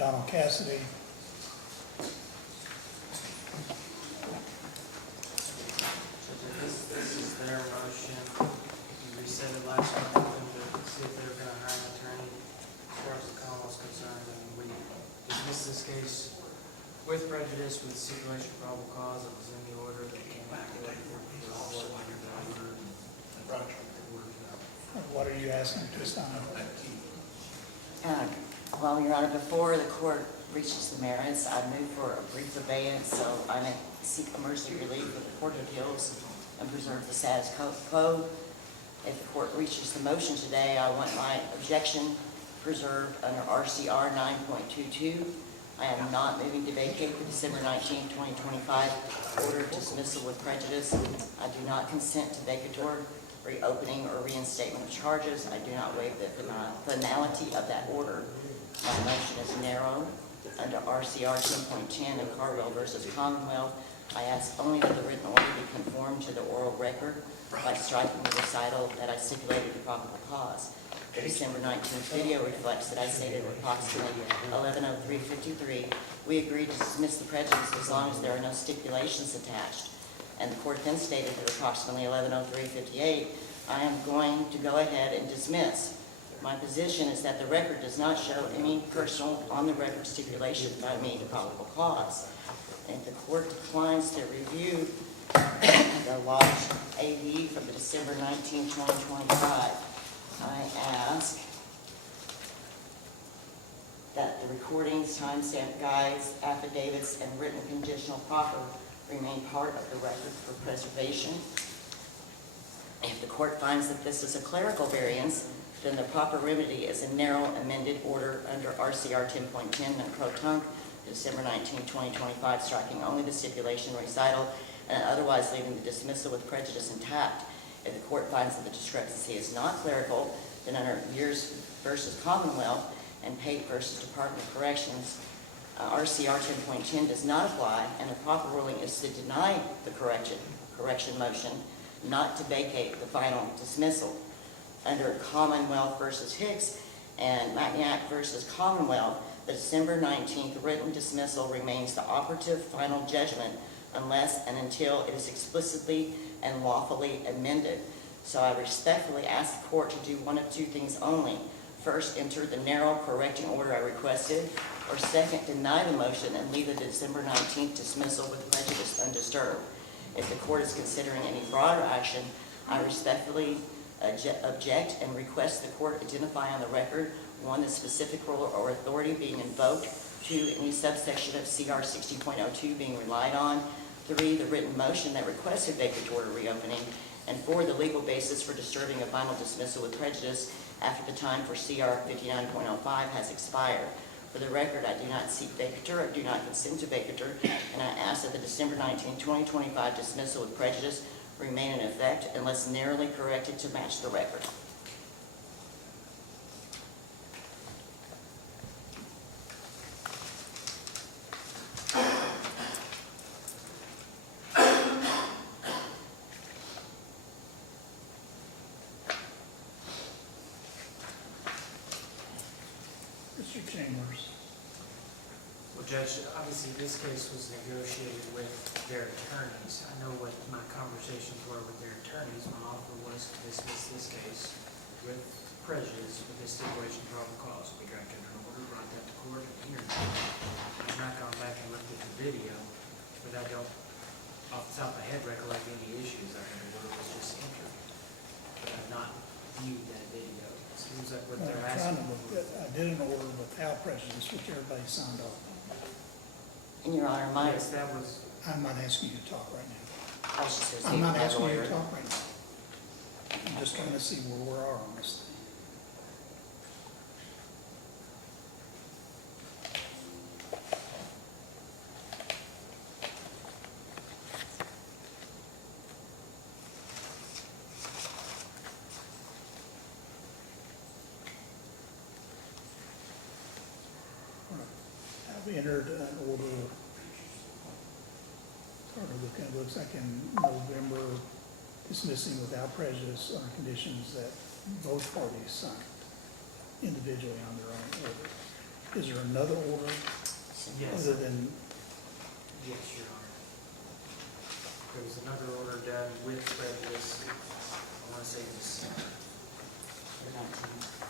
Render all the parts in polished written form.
Donald Cassidy. This is their motion. We said it last month, to see if they were gonna hire an attorney. As far as the Commonwealth's concerned, and we dismissed this case with prejudice, with stipulation of probable cause. It was in the order that came back to the court. What are you asking to sign? Well, Your Honor, before the court reaches the merits, I move for a brief abeyance, so I may seek emergency relief with the Court of Appeals and preserve the status quo. If the court reaches the motion today, I want my objection preserved under RCR 9.22. I am not moving to vacate the December 19, 2025 order of dismissal with prejudice. I do not consent to vacatur, reopening, or reinstatement of charges. I do not waive the finality of that order. My motion is narrow under RCR 10.10 and Carwell versus Commonwealth. I ask only that the written order be conformed to the oral record by striking the recital that I stipulated the probable cause. The December 19th video reflects that I stated approximately 11:03:53. We agreed to dismiss the prejudice as long as there are no stipulations attached. And the court then stated at approximately 11:03:58, I am going to go ahead and dismiss. My position is that the record does not show any personal on-the-record stipulation by me to probable cause. And if the court declines to review the lodged AV from the December 19, 2025, I ask that the recordings, timestamp guides, affidavits, and written conditional proffer remain part of the record for preservation. If the court finds that this is a clerical variance, then the proper remedy is a narrow amended order under RCR 10.10 and pro tunc, December 19, 2025, striking only the stipulation recital and otherwise leaving the dismissal with prejudice intact. If the court finds that the discrepancy is not clerical, then under Years versus Commonwealth and Pate versus Department of Corrections, RCR 10.10 does not apply, and the proper ruling is to deny the correction motion, not to vacate the final dismissal. Under Commonwealth versus Hicks and Magnac versus Commonwealth, the December 19th written dismissal remains the operative final judgment unless and until it is explicitly and lawfully amended. So I respectfully ask the court to do one of two things only. First, enter the narrow correcting order I requested, or second, deny the motion and leave the December 19th dismissal with prejudice undisturbed. If the court is considering any broader action, I respectfully object and request the court identify on the record, one, the specific rule or authority being invoked, two, any subsection of CR 60.02 being relied on, three, the written motion that requested vacatur reopening, and four, the legal basis for disturbing a final dismissal with prejudice after the time for CR 59.05 has expired. For the record, I do not seek vacatur, I do not consent to vacatur, and I ask that the December 19, 2025 dismissal with prejudice remain in effect unless narrowly corrected to match the record. Mr. Chambers. Well, Judge, obviously this case was negotiated with their attorneys. I know what my conversations were with their attorneys. My offer was to dismiss this case with prejudice with this stipulation of probable cause. We got an order, brought that to court, and hearing. I've not gone back and looked at the video, but I don't, off the top of my head, recollect any issues. I think the order was just entered. But I've not viewed that video. It seems like what they're asking for. I did an order without prejudice, which everybody signed off on. And Your Honor, my, Yes, that was. I'm not asking you to talk right now. I was just I'm not my asking you lawyer. to talk right now. I'm just trying to see where we are on this thing. I've entered an order, it looks like in November, dismissing without prejudice on conditions that both parties signed individually on their own order. is there another order Yes, other than, yes, Your Honor. There was another order done with prejudice, I want to say this, For 19.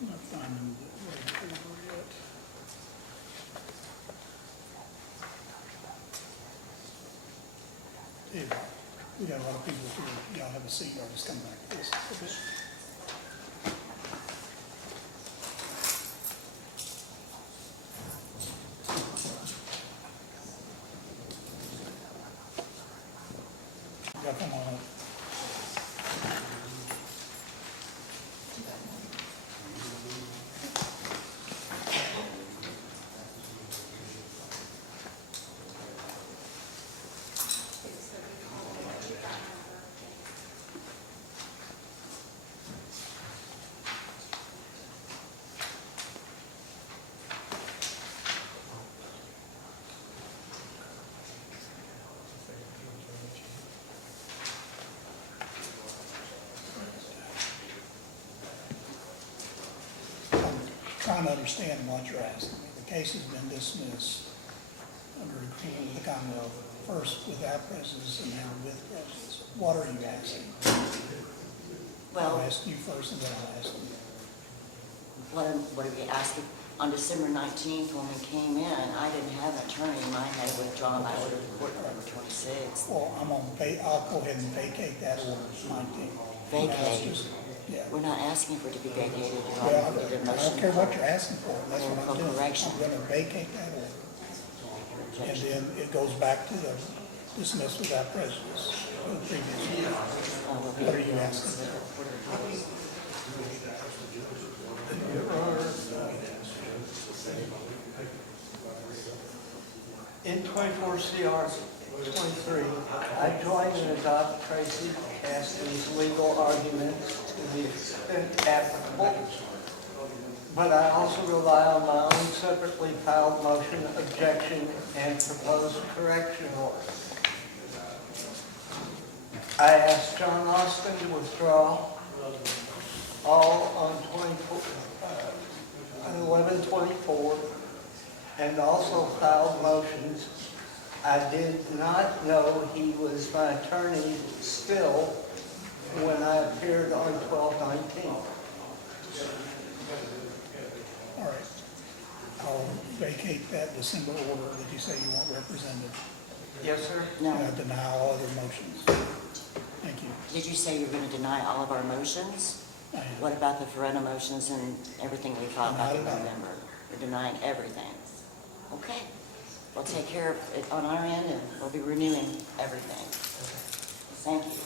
I'm not finding the right order yet. Hey, we got a lot of people here, y'all have a seat, I'll just come back to this. Y'all come on up. Trying to understand what you're asking me. The case has been dismissed under agreement with the Commonwealth, first without prejudice and now with prejudice. What are you asking? I'll Well, ask you first and then I'll ask you. what are we asking? On December 19th, when we came in, I didn't have an attorney. Mine had withdrawn by order of the court November 26th. Well, I'll go ahead and vacate that order, 19. Vacate? Yeah. We're not asking for it to be vacated, Your Well, Honor. I don't care what you're asking for, that's what I'm doing. Correction. I'm gonna vacate that order. And then it goes back to the dismiss without prejudice for the previous year. What are you asking? In 24 CR 23, I join and adopt Tracy Cassidy's legal arguments to the extent applicable, but I also rely on my own separately filed motion, objection, and proposed correction order. I asked John Austin to withdraw all on 11/24 and also filed motions. I did not know he was my attorney still when I appeared on 12/19. All right. I'll vacate that December order that you say you want represented. Yes, sir. No. And I deny all other motions. Thank you. Did you say you're going to deny all of our motions? I am. What about the Feretta motions and everything we filed back in Denied it all. November? We're denying everything. Okay. We'll take care of it on our end, and we'll be renewing everything. Thank you.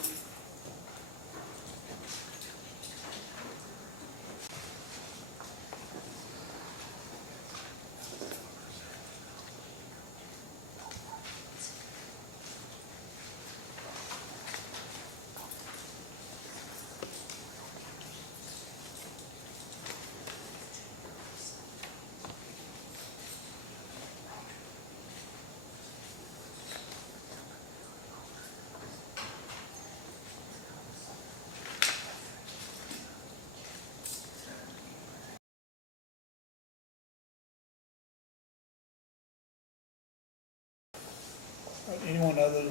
Anyone other